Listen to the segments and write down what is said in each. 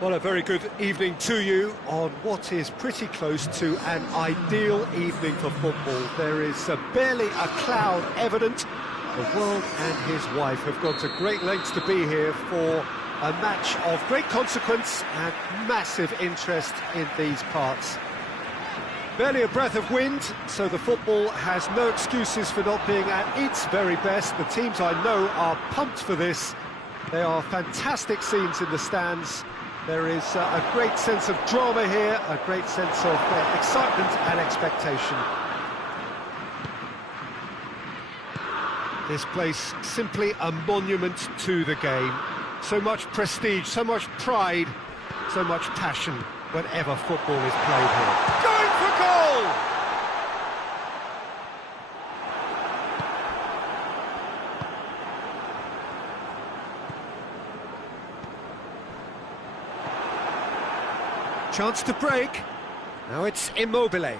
Well, a very good evening to you on what is pretty close to an ideal evening for football. There is barely a cloud evident. The world and his wife have gone to great lengths to be here for a match of great consequence and massive interest in these parts. Barely a breath of wind, so the football has no excuses for not being at its very best. The teams I know are pumped for this. There are fantastic scenes in the stands. There is a great sense of drama here, a great sense of excitement and expectation. This place simply a monument to the game. So much prestige, so much pride, so much passion whenever football is played here. Going for goal! Chance to break. Now it's Immobile.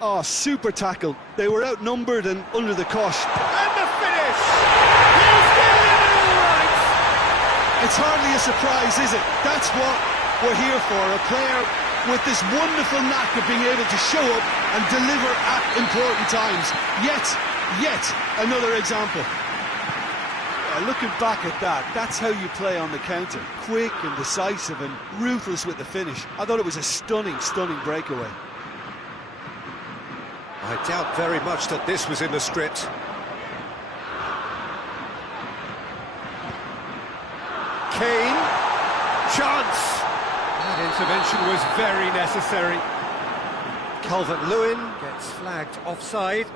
Oh, super tackle. They were outnumbered and under the cosh. And the finish! He's getting it all right! It's hardly a surprise, is it? That's what we're here for. A player with this wonderful knack of being able to show up and deliver at important times. Yet another example. Looking back at that, that's how you play on the counter. Quick and decisive and ruthless with the finish. I thought it was a stunning breakaway. I doubt very much that this was in the script. Kane, chance! That intervention was very necessary. Calvert-Lewin gets flagged offside.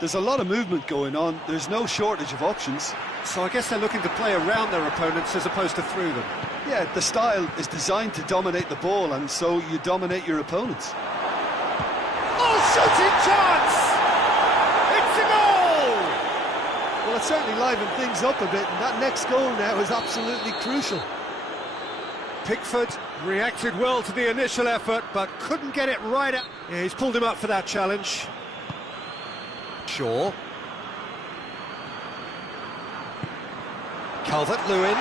There's a lot of movement going on. There's no shortage of options. So I guess they're looking to play around their opponents as opposed to through them. Yeah, the style is designed to dominate the ball, and so you dominate your opponents. Oh, shooting chance! It's a goal! Well, it certainly livened things up a bit, and that next goal now is absolutely crucial. Pickford reacted well to the initial effort, but couldn't get it right out. Yeah, he's pulled him up for that challenge. Shaw. Calvert-Lewin.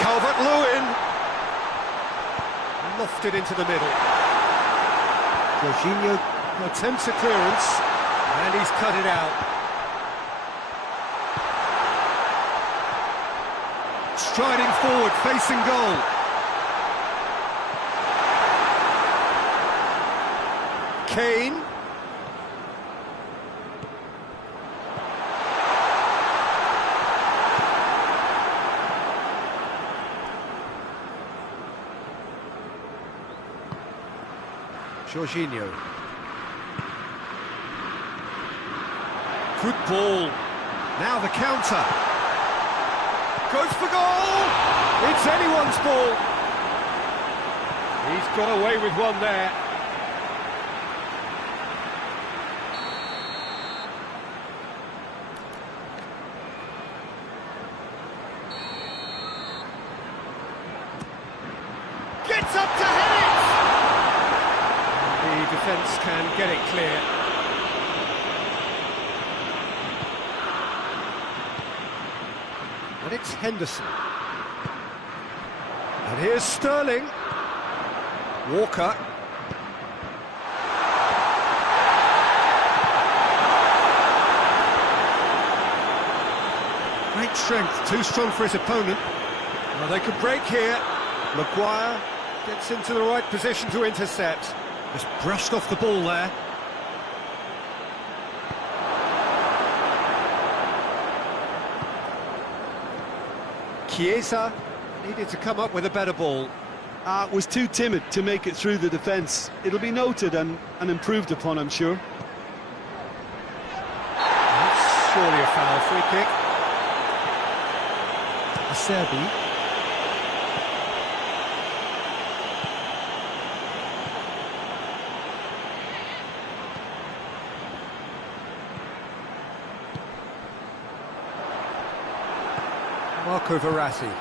Calvert-Lewin! Lofted into the middle. Jorginho attempts a clearance, and he's cut it out. Striding forward, facing goal. Kane. Jorginho. Good ball. Now the counter. Goes for goal! It's anyone's ball. He's got away with one there. Gets up to head it! The defence can get it clear. And it's Henderson. And here's Sterling. Walker. Great strength, too strong for his opponent. Well, they could break here. Maguire gets into the right position to intercept. Just brushed off the ball there. Chiesa needed to come up with a better ball. Was too timid to make it through the defence. It'll be noted and improved upon, I'm sure. That's surely a foul. Free kick. Acerbi. Marco Verratti.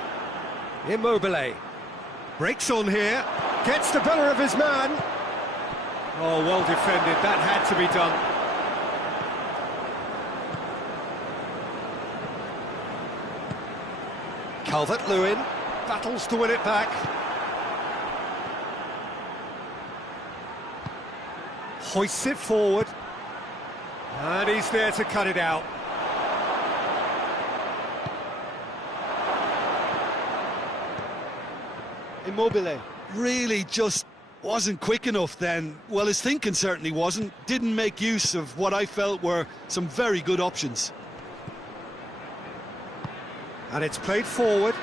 Immobile. Breaks on here. Gets the better of his man. Oh, well defended. That had to be done. Calvert-Lewin battles to win it back. Hoists it forward. And he's there to cut it out. Immobile really just wasn't quick enough then. Well, his thinking certainly wasn't. Didn't make use of what I felt were some very good options. And it's played forward.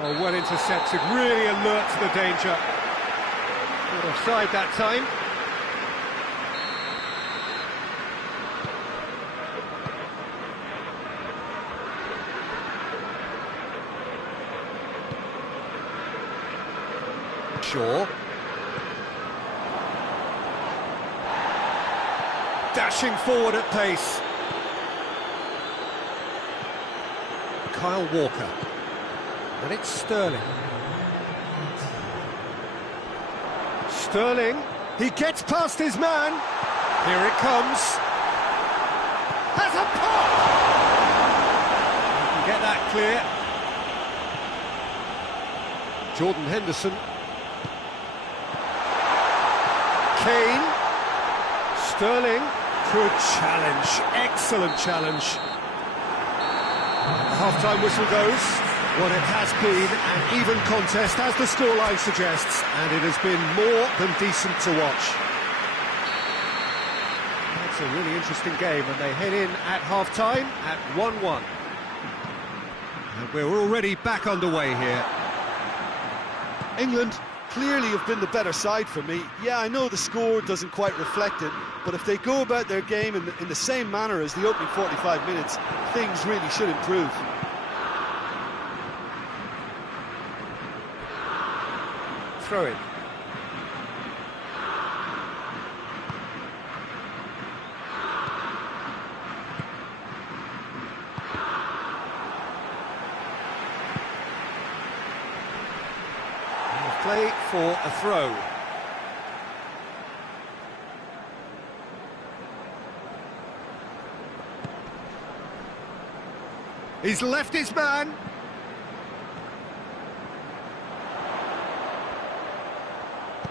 Oh, well intercepted, really alert to the danger. Not offside that time. Shaw. Dashing forward at pace. Kyle Walker. And it's Sterling. Sterling, he gets past his man. Here it comes. Has a pop! You can get that clear. Jordan Henderson. Kane. Sterling. Good challenge. Excellent challenge. The half-time whistle goes. What it has been an even contest, as the scoreline suggests, and it has been more than decent to watch. That's a really interesting game, and they head in at half-time at 1-1. And we're already back underway here. England clearly have been the better side for me. Yeah, I know the score doesn't quite reflect it, but if they go about their game in the same manner as the opening 45 minutes, things really should improve. Throw it. Play for a throw. He's left his man.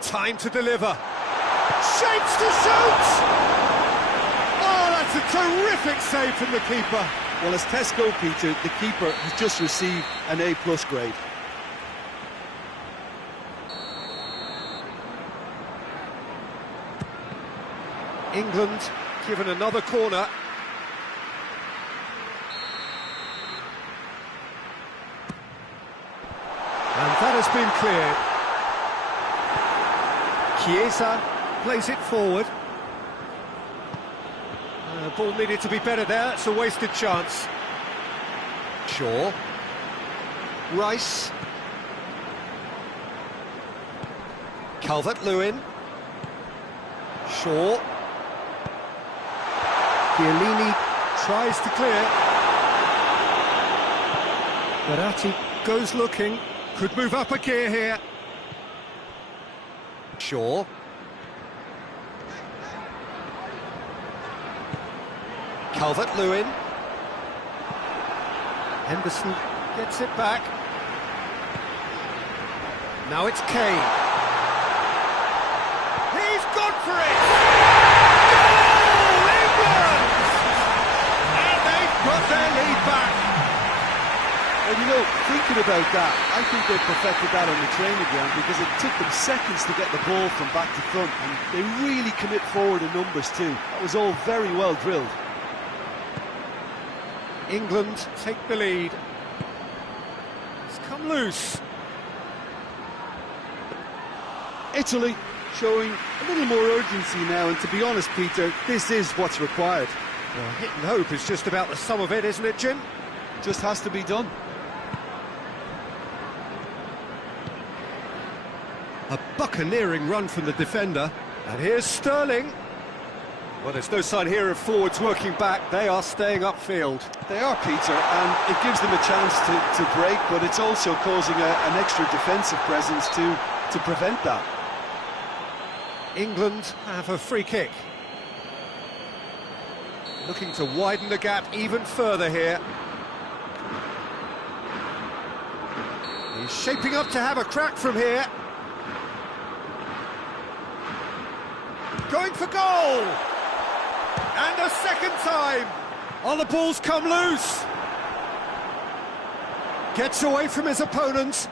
Time to deliver. Shapes to shoot! Oh, that's a terrific save from the keeper. Well, as Tesco, Peter, the keeper has just received an A+ grade. England given another corner. And that has been cleared. Chiesa plays it forward. Ball needed to be better there, it's a wasted chance. Shaw. Rice. Calvert-Lewin. Shaw. Chiellini tries to clear. Verratti goes looking, could move up a gear here. Shaw. Calvert-Lewin. Henderson gets it back. Now it's Kane. He's gone for it! Goal, England! And they've got their lead back. And you know, thinking about that, I think they perfected that on the training ground because it took them seconds to get the ball from back to front, and they really commit forward in numbers too. That was all very well drilled. England take the lead. It's come loose. Italy showing a little more urgency now, and to be honest, Peter, this is what's required. Well, hit and hope is just about the sum of it, isn't it, Jim? Just has to be done. A buccaneering run from the defender. And here's Sterling. Well, there's no sign here of forwards working back. They are staying upfield. They are, Peter, and it gives them a chance to break, but it's also causing an extra defensive presence to prevent that. England have a free kick. Looking to widen the gap even further here. He's shaping up to have a crack from here. Going for goal! And a second time! Oh, the ball's come loose! Gets away from his opponent.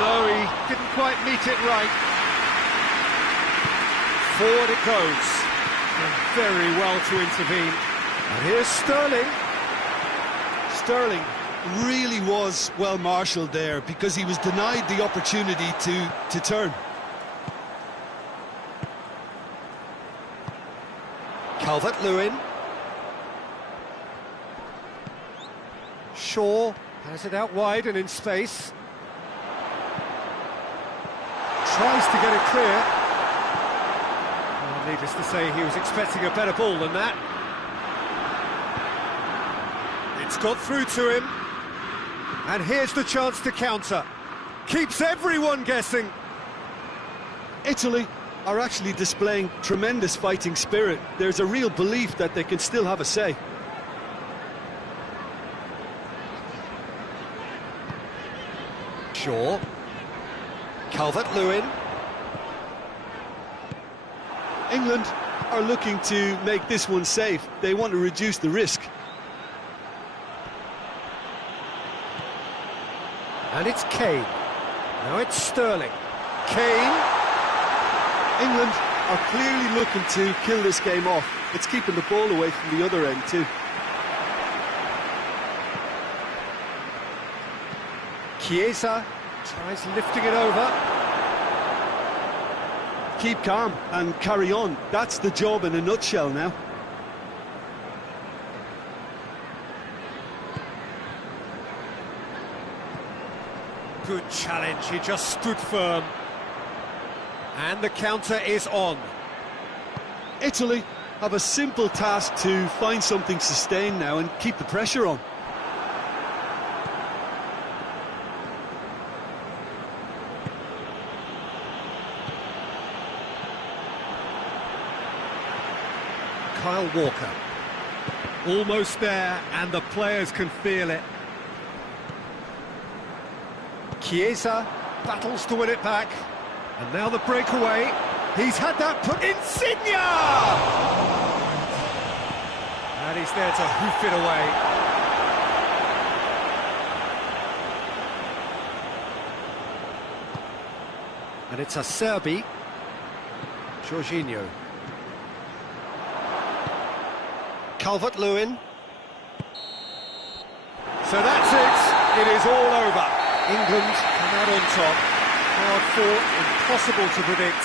No, he didn't quite meet it right. Forward it goes. And very well to intervene. And here's Sterling. Sterling really was well marshalled there because he was denied the opportunity to turn. Calvert-Lewin. Shaw has it out wide and in space. Tries to get it clear. Well, needless to say, he was expecting a better ball than that. It's got through to him. And here's the chance to counter. Keeps everyone guessing. Italy are actually displaying tremendous fighting spirit. There's a real belief that they can still have a say. Shaw. Calvert-Lewin. England are looking to make this one safe. They want to reduce the risk. And it's Kane. Now it's Sterling. Kane. England are clearly looking to kill this game off. It's keeping the ball away from the other end too. Chiesa tries lifting it over. Keep calm and carry on. That's the job in a nutshell now. Good challenge, he just stood firm. And the counter is on. Italy have a simple task to find something sustained now and keep the pressure on. Kyle Walker. Almost there, and the players can feel it. Chiesa battles to win it back. And now the breakaway. He's had that put. Insigne! And he's there to hoof it away. And it's a Serbi. Jorginho. Calvert-Lewin. So that's it. It is all over. England come out on top. Hard fought, impossible to predict.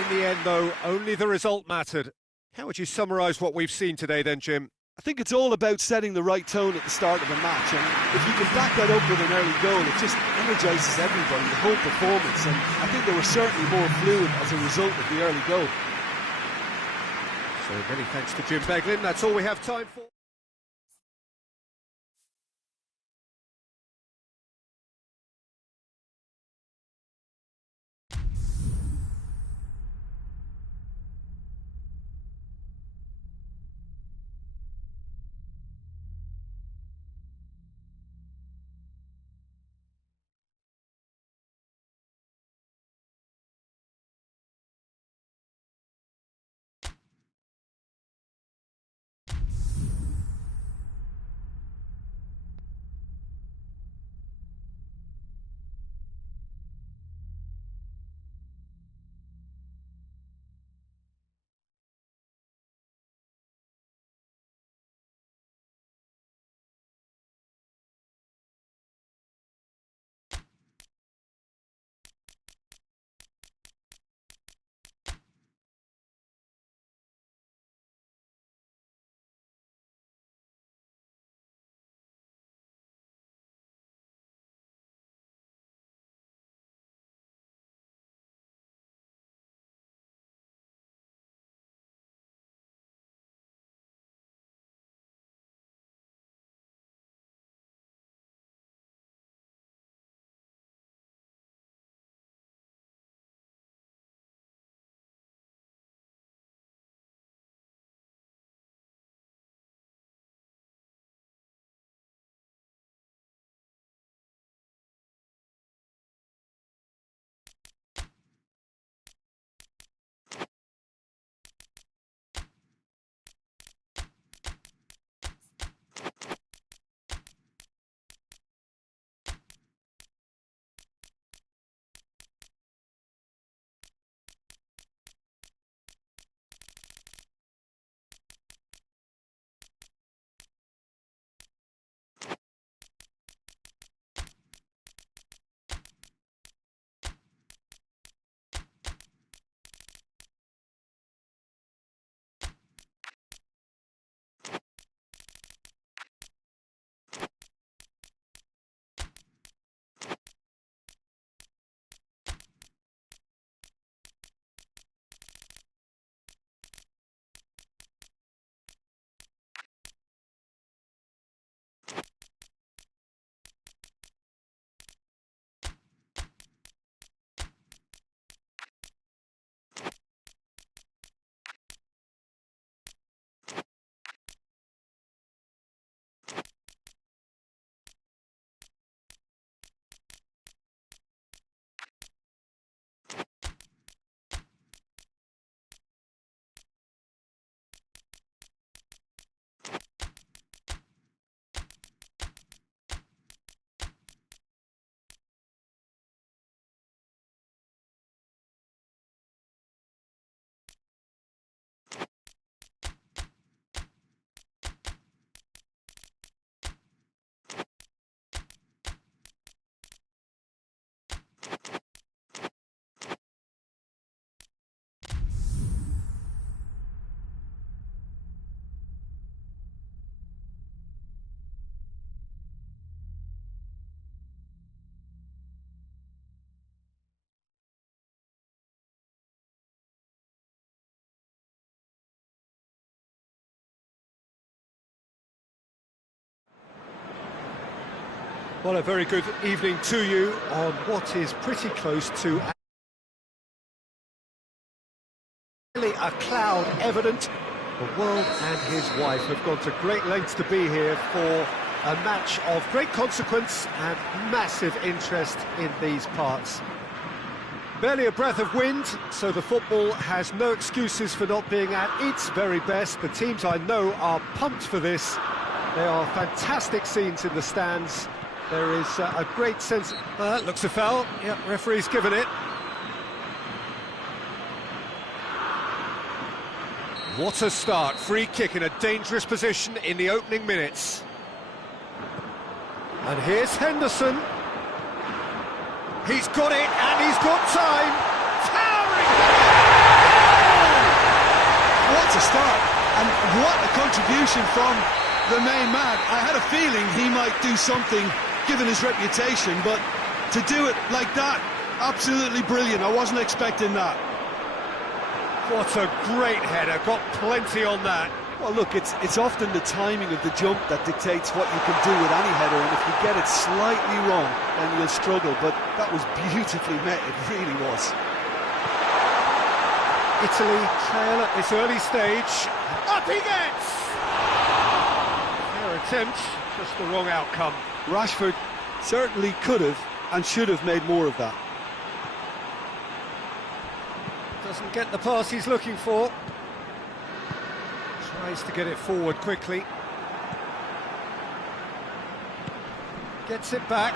In the end, though, only the result mattered. How would you summarise what we've seen today then, Jim? I think it's all about setting the right tone at the start of a match, and if you can back that up with an early goal, it just energises everybody, the whole performance, and I think they were certainly more fluid as a result of the early goal. So many thanks to Jim Beglin. That's all we have time for. Well, a very good evening to you on what is pretty close to a cloud evident. The world and his wife have gone to great lengths to be here for a match of great consequence and massive interest in these parts. Barely a breath of wind, so the football has no excuses for not being at its very best. The teams I know are pumped for this. There are fantastic scenes in the stands. There is a great sense... looks a foul. Yeah, referee's given it. What a start. Free kick in a dangerous position in the opening minutes. And here's Henderson. He's got it, and he's got time. Towering! What a start, and what a contribution from the main man. I had a feeling he might do something, given his reputation, but to do it like that, absolutely brilliant. I wasn't expecting that. What a great header, got plenty on that. Well, look, it's often the timing of the jump that dictates what you can do with any header, and if you get it slightly wrong, then you'll struggle, but that was beautifully met, it really was. Italy trail at this early stage. Up he gets! Fair attempt, just the wrong outcome. Rashford certainly could have and should have made more of that. Doesn't get the pass he's looking for. Tries to get it forward quickly. Gets it back.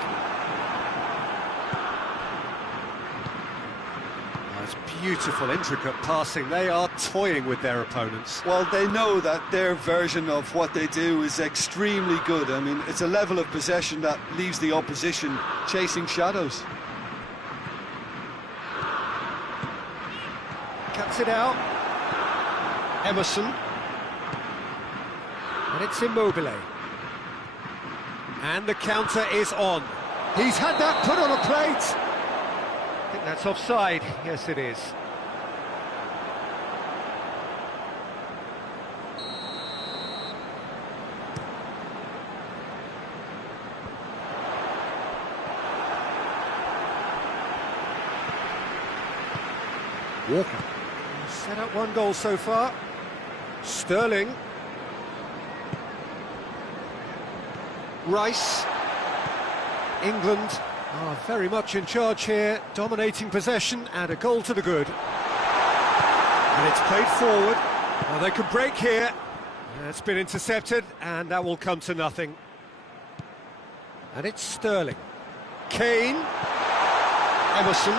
That's beautiful, intricate passing. They are toying with their opponents. Well, they know that their version of what they do is extremely good. I mean, it's a level of possession that leaves the opposition chasing shadows. Cuts it out. Emerson. And it's Immobile. And the counter is on. He's had that put on a plate. I think that's offside. Yes, it is. Walker. Set up one goal so far. Sterling. Rice. England are very much in charge here, dominating possession and a goal to the good. And it's played forward. Well, they could break here. It's been intercepted and that will come to nothing. And it's Sterling. Kane. Emerson.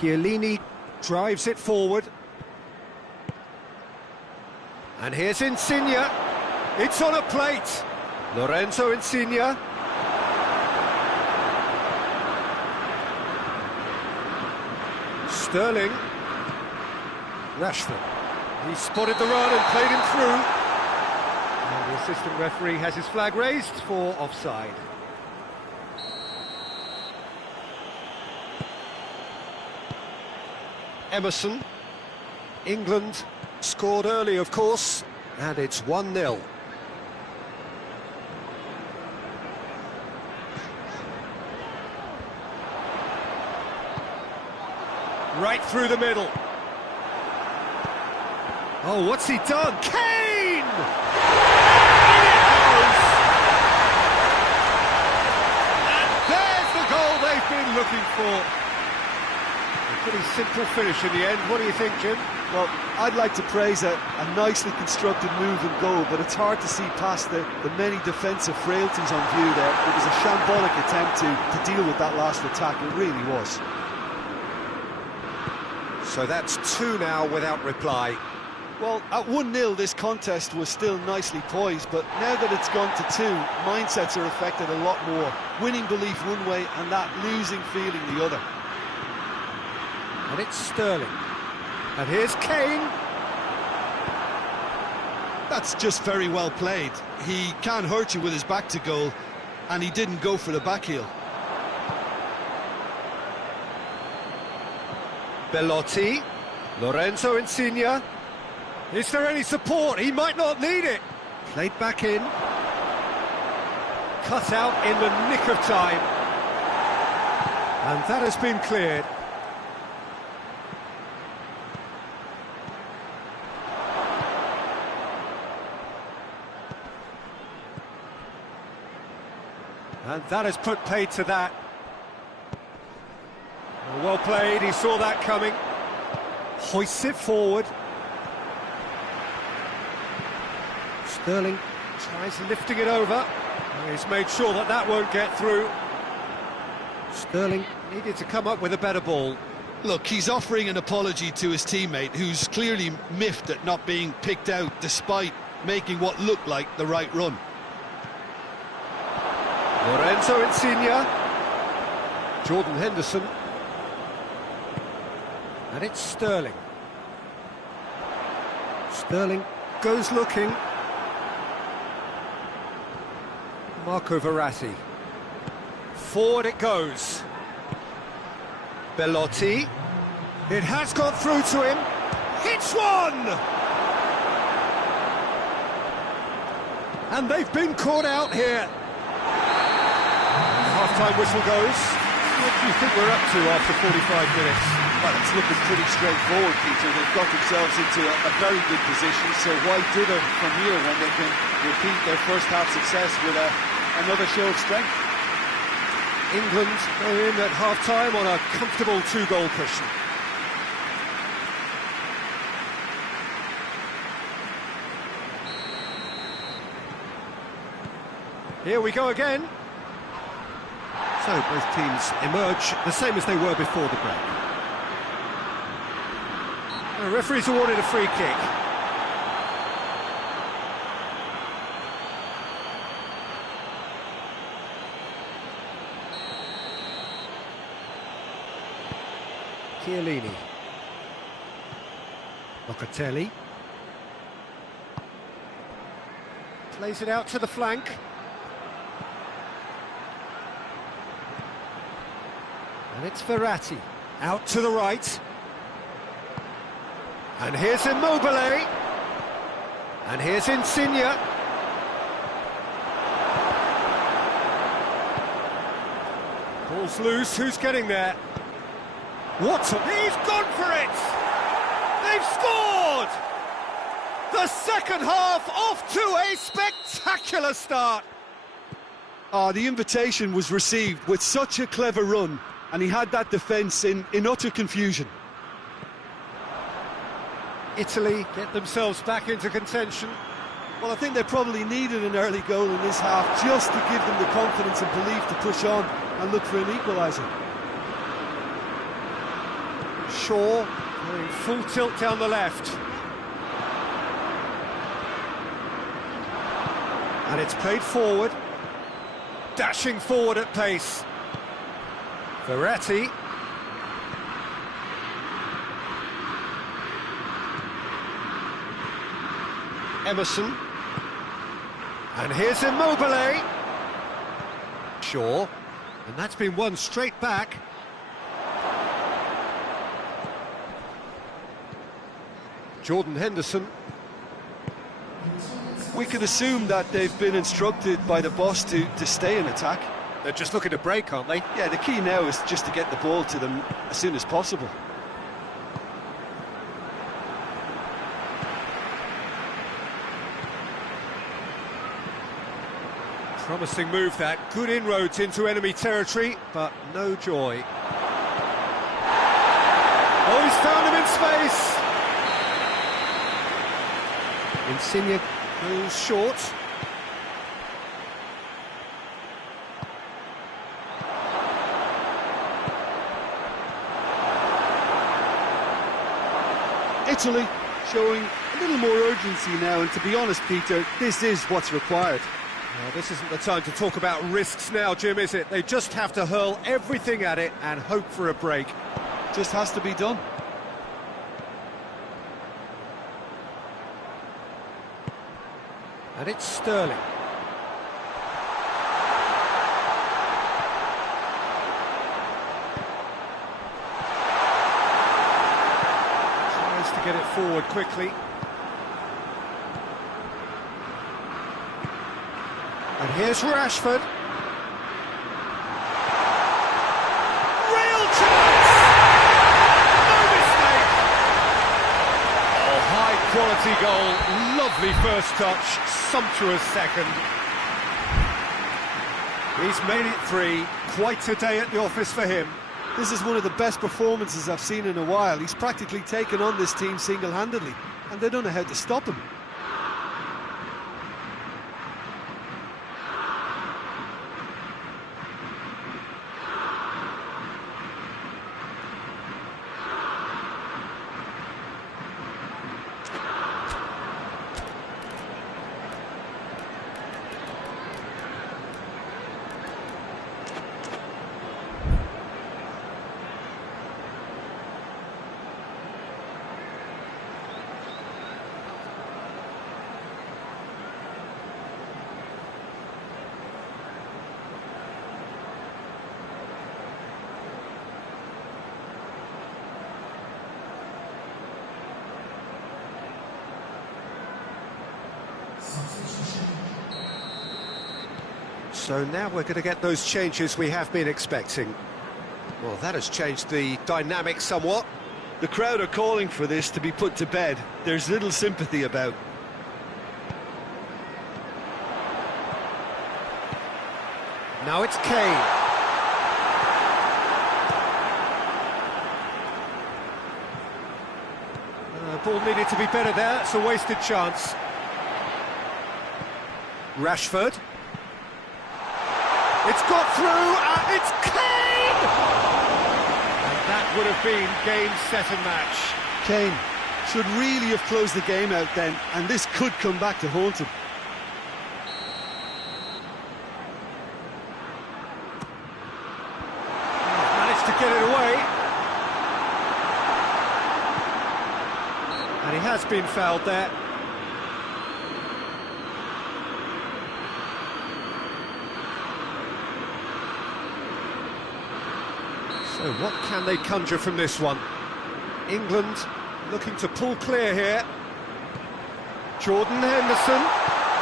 Chiellini drives it forward. And here's Insigne. It's on a plate. Lorenzo Insigne. Sterling. Rashford. He spotted the run and played him through. And the assistant referee has his flag raised for offside. Emerson. England scored early, of course, and it's 1-0. Right through the middle. Oh, what's he done? Kane! In it goes! And there's the goal they've been looking for. A pretty simple finish in the end. What do you think, Jim? Well, I'd like to praise a nicely constructed move and goal, but it's hard to see past the many defensive frailties on view there. It was a shambolic attempt to deal with that last attack. It really was. So that's 2 now without reply. Well, at 1-0 this contest was still nicely poised, but now that it's gone to 2, mindsets are affected a lot more. Winning belief one way and that losing feeling the other. And it's Sterling. And here's Kane. That's just very well played. He can hurt you with his back to goal, and he didn't go for the back heel. Bellotti. Lorenzo Insigne. Is there any support? He might not need it. Played back in. cut out in the nick of time. And that has been cleared. And that has put paid to that. Well played, he saw that coming. Hoists it forward. Sterling tries lifting it over. He's made sure that that won't get through. Sterling needed to come up with a better ball. Look, he's offering an apology to his teammate, who's clearly miffed at not being picked out despite making what looked like the right run. Lorenzo Insigne. Jordan Henderson. And it's Sterling. Sterling goes looking. Marco Verratti. Forward it goes. Bellotti. It has got through to him. Hits one! And they've been caught out here. Half-time whistle goes. What do you think we're up to after 45 minutes? Well, it's looking pretty straightforward, Peter. They've got themselves into a very good position, so why dither from here when they can repeat their first-half success with another show of strength? England go in at half-time on a comfortable two-goal cushion. Here we go again. So both teams emerge the same as they were before the break. The referee's awarded a free kick. Chiellini. Locatelli. Plays it out to the flank. And it's Verratti, out to the right. And here's Immobile. And here's Insigne. Ball's loose, who's getting there? Watson, he's gone for it! They've scored! The second half off to a spectacular start. The invitation was received with such a clever run, and he had that defence in utter confusion. Italy get themselves back into contention. Well, I think they probably needed an early goal in this half just to give them the confidence and belief to push on and look for an equaliser. Shaw going full tilt down the left. And it's played forward. Dashing forward at pace. Verratti. Emerson. And here's Immobile. Shaw. And that's been won straight back. Jordan Henderson. We could assume that they've been instructed by the boss to stay in attack. They're just looking to break, aren't they? Yeah, the key now is just to get the ball to them as soon as possible. Promising move that. Good inroads into enemy territory, but no joy. Oh, he's found him in space! Insigne goes short. Italy showing a little more urgency now, and to be honest, Peter, this is what's required. Well, this isn't the time to talk about risks now, Jim, is it? They just have to hurl everything at it and hope for a break. Just has to be done. And it's Sterling. Tries to get it forward quickly. And here's Rashford. Quality goal, lovely first touch, sumptuous second. He's made it 3, quite a day at the office for him. This is one of the best performances I've seen in a while. He's practically taken on this team single-handedly, and they don't know how to stop him. So now we're going to get those changes we have been expecting. Well, that has changed the dynamic somewhat. The crowd are calling for this to be put to bed. There's little sympathy about. Now it's Kane. Ball needed to be better there. It's a wasted chance. Rashford. It's got through, and it's Kane! And that would have been game, set and match. Kane should really have closed the game out then, and this could come back to haunt him. Managed to get it away. And he has been fouled there. So what can they conjure from this one? England looking to pull clear here. Jordan Henderson,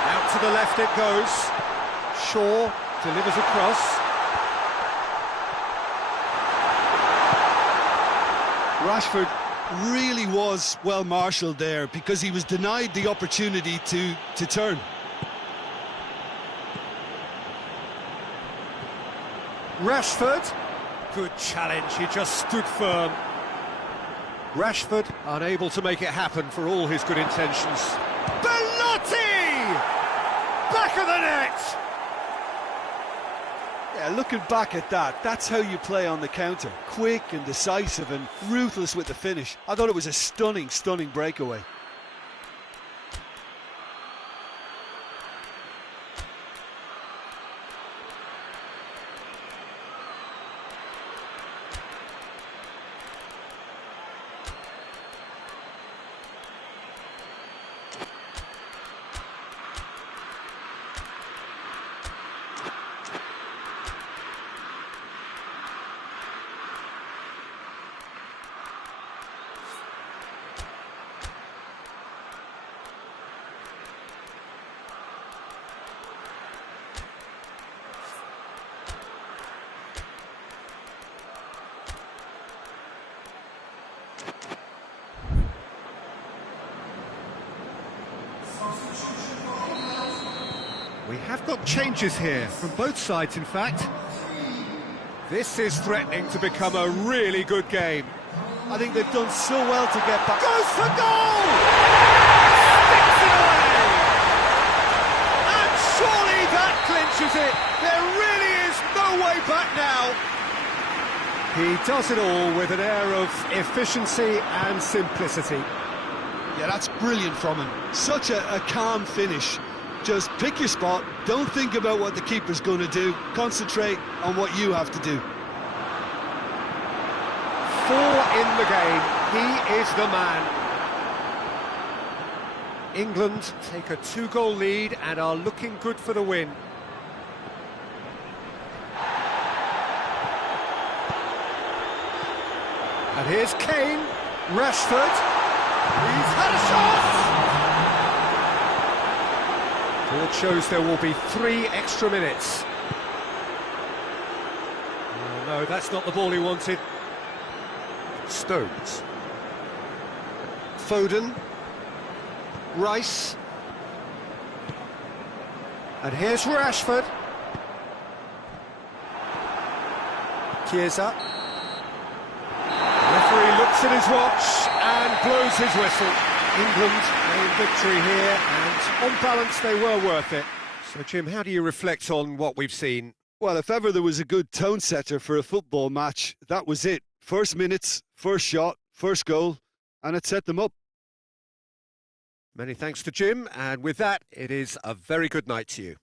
out to the left it goes. Shaw delivers across. Rashford really was well marshalled there because he was denied the opportunity to turn. Rashford. Good challenge, he just stood firm. Rashford unable to make it happen for all his good intentions. Belotti! Back of the net! Yeah, looking back at that, that's how you play on the counter. Quick and decisive and ruthless with the finish. I thought it was a stunning, stunning breakaway. We have got changes here, from both sides in fact. This is threatening to become a really good game. I think they've done so well to get back. Goes for goal! Sticks it away! And surely that clinches it! There really is no way back now! He does it all with an air of efficiency and simplicity. Yeah, that's brilliant from him. Such a calm finish. Just pick your spot, don't think about what the keeper's going to do, concentrate on what you have to do. 4 in the game, he is the man. England take a 2-goal lead and are looking good for the win. And here's Kane, Rashford, he's had a shot! Board shows there will be 3 extra minutes. Oh, no, that's not the ball he wanted. Stones. Foden. Rice. And here's Rashford. Chiesa. The referee looks at his watch and blows his whistle. England a victory here, and on balance they were worth it. So Jim, how do you reflect on what we've seen? Well, if ever there was a good tone setter for a football match, that was it. First minutes, first shot, first goal, and it set them up. Many thanks to Jim, and with that, it is a very good night to you.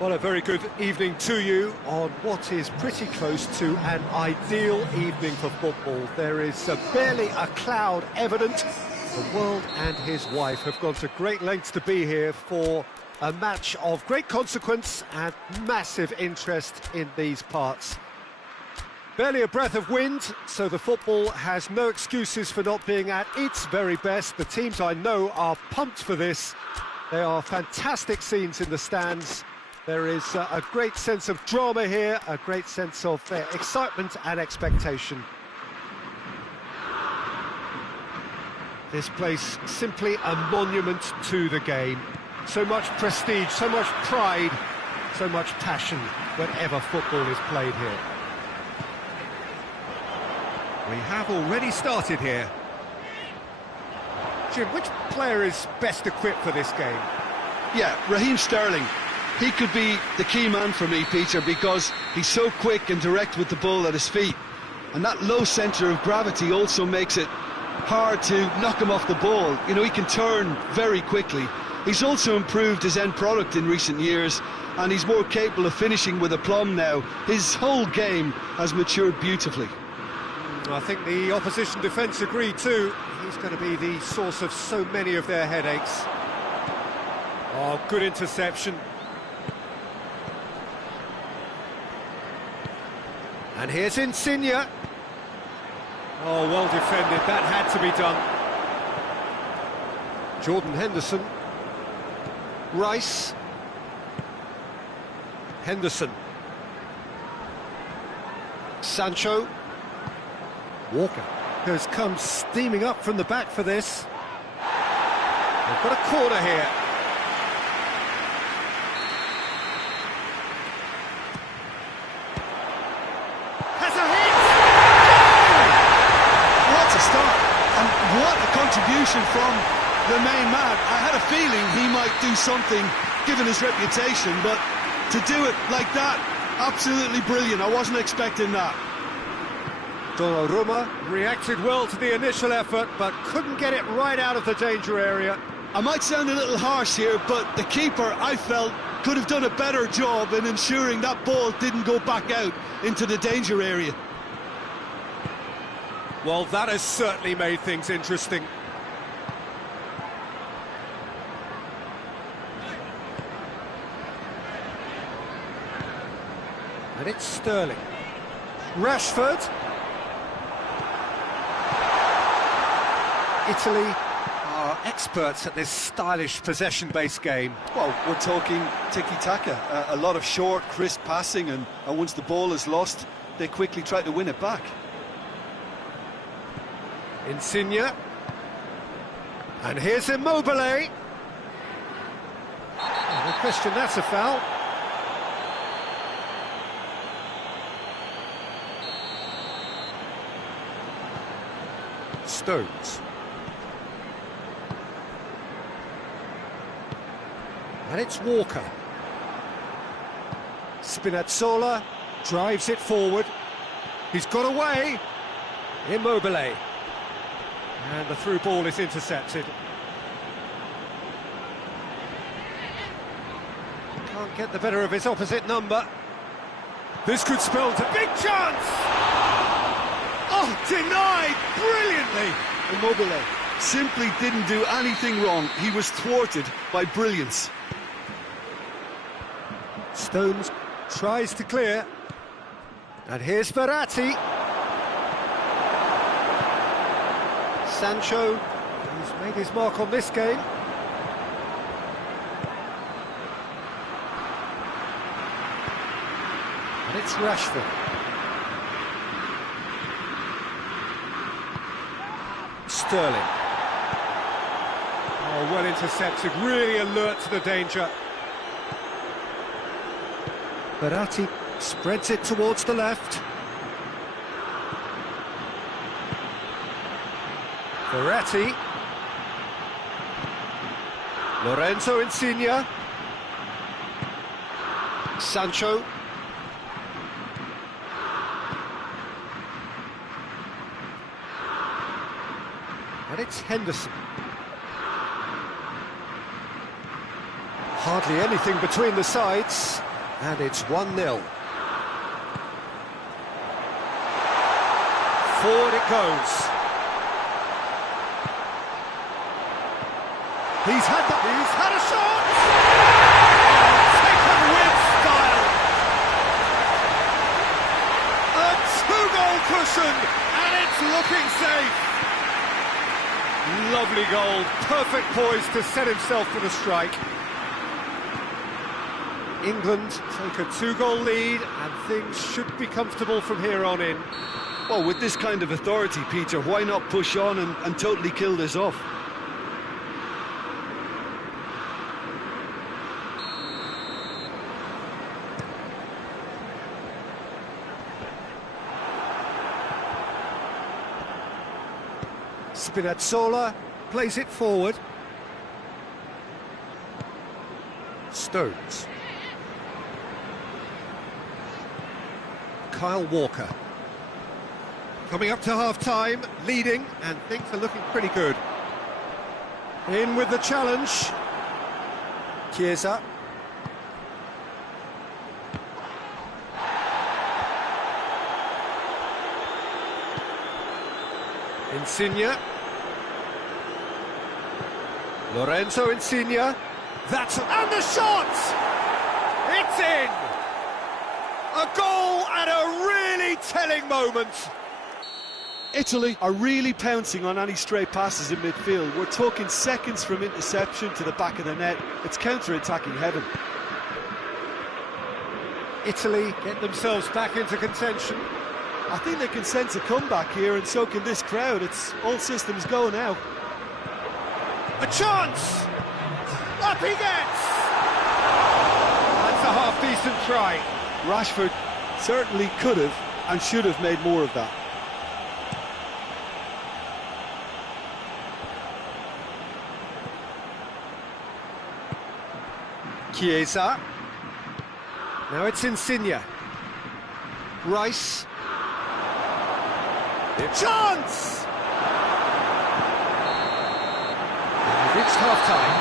Well, a very good evening to you on what is pretty close to an ideal evening for football. There is barely a cloud evident. The world and his wife have gone to great lengths to be here for a match of great consequence and massive interest in these parts. Barely a breath of wind, so the football has no excuses for not being at its very best. The teams I know are pumped for this. There are fantastic scenes in the stands. There is a great sense of drama here, a great sense of excitement and expectation. This place simply a monument to the game. So much prestige, so much pride, so much passion whenever football is played here. We have already started here. Jim, which player is best equipped for this game? Yeah, Raheem Sterling. He could be the key man for me, Peter, because he's so quick and direct with the ball at his feet. And that low centre of gravity also makes it hard to knock him off the ball. You know, he can turn very quickly. He's also improved his end product in recent years, and he's more capable of finishing with aplomb now. His whole game has matured beautifully. I think the opposition defence agree too. He's going to be the source of so many of their headaches. Oh, good interception. And here's Insigne. Oh, well defended, that had to be done. Jordan Henderson. Rice. Henderson. Sancho. Walker has come steaming up from the back for this. They've got a corner here. Has a hit! What a start, and what a contribution from the main man. I had a feeling he might do something given his reputation, but to do it like that, absolutely brilliant. I wasn't expecting that. Donnarumma reacted well to the initial effort, but couldn't get it right out of the danger area. I might sound a little harsh here, but the keeper, I felt, could have done a better job in ensuring that ball didn't go back out into the danger area. Well, that has certainly made things interesting. And it's Sterling. Rashford. Italy are experts at this stylish possession-based game. Well, we're talking tiki-taka, a lot of short, crisp passing, and once the ball is lost, they quickly try to win it back. Insigne. And here's Immobile. Oh, no question, that's a foul. Stones. And it's Walker. Spinazzola drives it forward. He's got away. Immobile. And the through ball is intercepted. Can't get the better of his opposite number. This could spell to big chance! Oh, denied brilliantly! Immobile simply didn't do anything wrong. He was thwarted by brilliance. Stones tries to clear. And here's Verratti. Sancho, who's made his mark on this game. And it's Rashford. Sterling. Oh, well intercepted, really alert to the danger. Verratti spreads it towards the left. Verratti. Lorenzo Insigne. Sancho. And it's Henderson. Hardly anything between the sides. And it's 1-0. Forward it goes. He's had a shot! Taken with style! A two-goal cushion, and it's looking safe! Lovely goal, perfect poise to set himself for the strike. England take a two-goal lead, and things should be comfortable from here on in. Well, with this kind of authority, Peter, why not push on and totally kill this off? Spinazzola plays it forward. Stones. Kyle Walker. Coming up to half-time, leading, and things are looking pretty good. In with the challenge. Chiesa. Insigne. Lorenzo Insigne. And the shot! It's in! A goal at a really telling moment. Italy are really pouncing on any stray passes in midfield. We're talking seconds from interception to the back of the net. It's counter-attacking heaven. Italy get themselves back into contention. I think they can sense a comeback here, and so can this crowd. It's all systems go now. A chance! Up he gets! That's a half-decent try. Rashford certainly could have and should have made more of that. Chiesa. Now it's Insigne. Rice. Chance! We've reached half-time.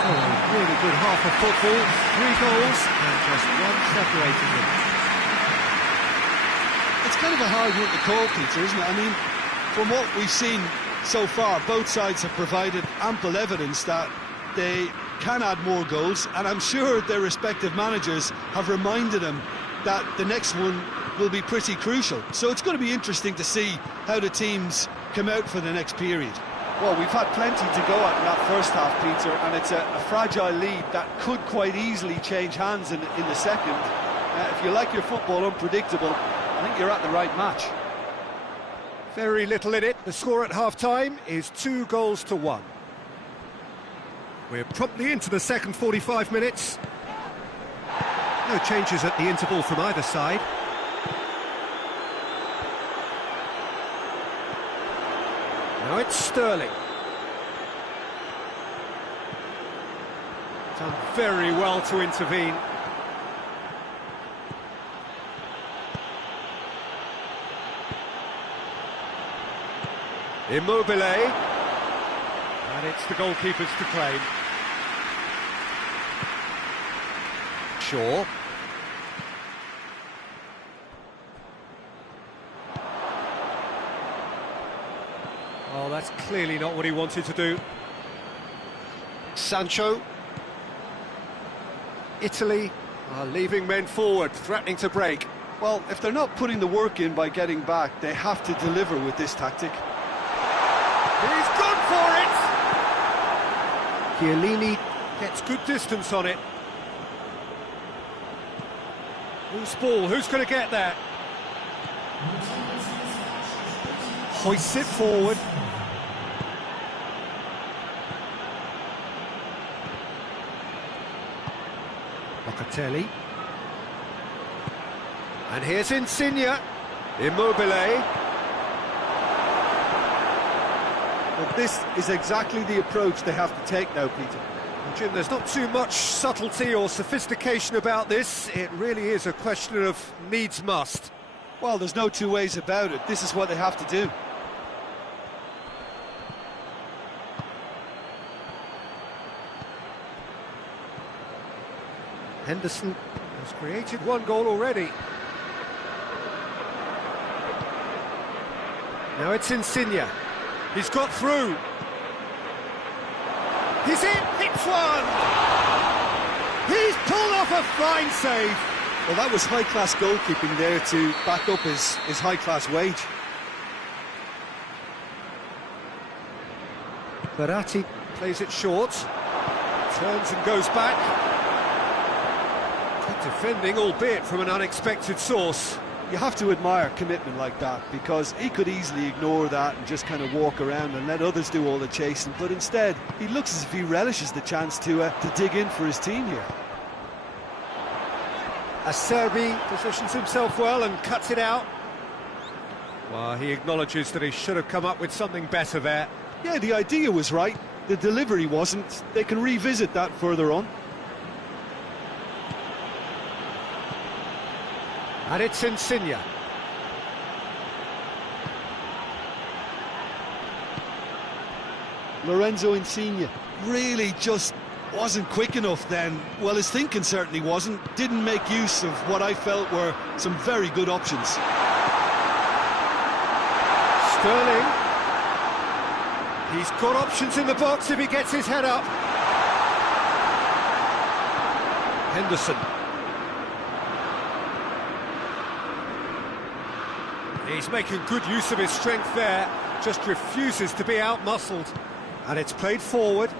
So a really good half of football. 3 goals and just one separating them. It's kind of a hard one to call, Peter, isn't it? I mean, from what we've seen so far, both sides have provided ample evidence that they can add more goals, and I'm sure their respective managers have reminded them that the next one will be pretty crucial. So it's going to be interesting to see how the teams come out for the next period. Well, we've had plenty to go at in that first half, Peter, and it's a fragile lead that could quite easily change hands in the second. If you like your football unpredictable, I think you're at the right match. Very little in it. The score at half-time is 2-1. We're promptly into the second 45 minutes. No changes at the interval from either side. Now it's Sterling. Done very well to intervene. Immobile. And it's the goalkeepers to claim. Shaw. Oh, that's clearly not what he wanted to do. Sancho. Italy are leaving men forward, threatening to break. Well, if they're not putting the work in by getting back, they have to deliver with this tactic. He's good for it! Chiellini gets good distance on it. Who's ball? Who's going to get there? Hoists it forward. Locatelli. And here's Insigne. Immobile. But this is exactly the approach they have to take now, Peter. Jim, there's not too much subtlety or sophistication about this. It really is a question of needs must. Well, there's no two ways about it. This is what they have to do. Henderson has created one goal already. Now it's Insigne. He's got through. He's in, hits one! He's pulled off a fine save. Well, that was high-class goalkeeping there to back up his high-class wage. Verratti plays it short. Turns and goes back. Good defending, albeit from an unexpected source. You have to admire commitment like that, because he could easily ignore that and just kind of walk around and let others do all the chasing, but instead he looks as if he relishes the chance to dig in for his team here. Acerbi positions himself well and cuts it out. Well, he acknowledges that he should have come up with something better there. Yeah, the idea was right, the delivery wasn't. They can revisit that further on. And it's Insigne. Lorenzo Insigne really just wasn't quick enough then. Well, his thinking certainly wasn't. Didn't make use of what I felt were some very good options. Sterling. He's got options in the box if he gets his head up. Henderson. He's making good use of his strength there, just refuses to be out-muscled. And it's played forward.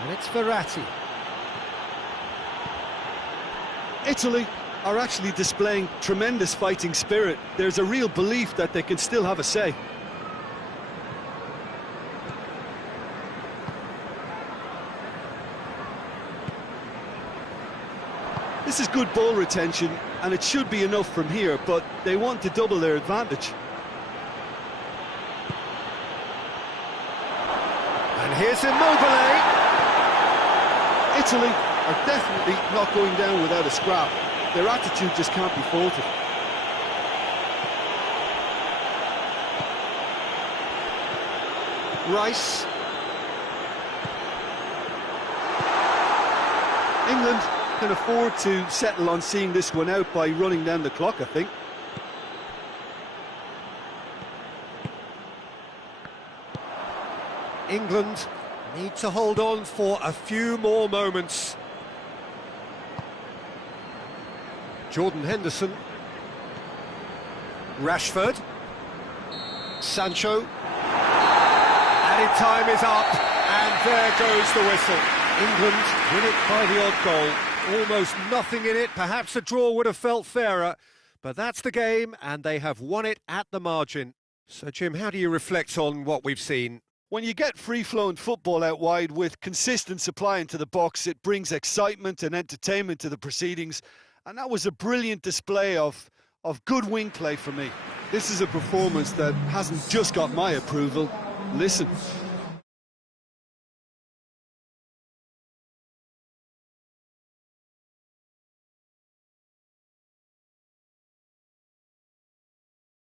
And it's Verratti. Italy are actually displaying tremendous fighting spirit. There's a real belief that they can still have a say. This is good ball retention, and it should be enough from here, but they want to double their advantage. And here's Immobile. Italy are definitely not going down without a scrap. Their attitude just can't be faulted. Rice. England can afford to settle on seeing this one out by running down the clock, I think. England need to hold on for a few more moments. Jordan Henderson. Rashford. Sancho. Added time is up, and there goes the whistle. England win it by the odd goal. Almost nothing in it. Perhaps a draw would have felt fairer, but that's the game, and they have won it at the margin. So, Jim, how do you reflect on what we've seen? When you get free-flowing football out wide with consistent supply into the box, it brings excitement and entertainment to the proceedings. And that was a brilliant display of good wing play for me. This is a performance that hasn't just got my approval. Listen.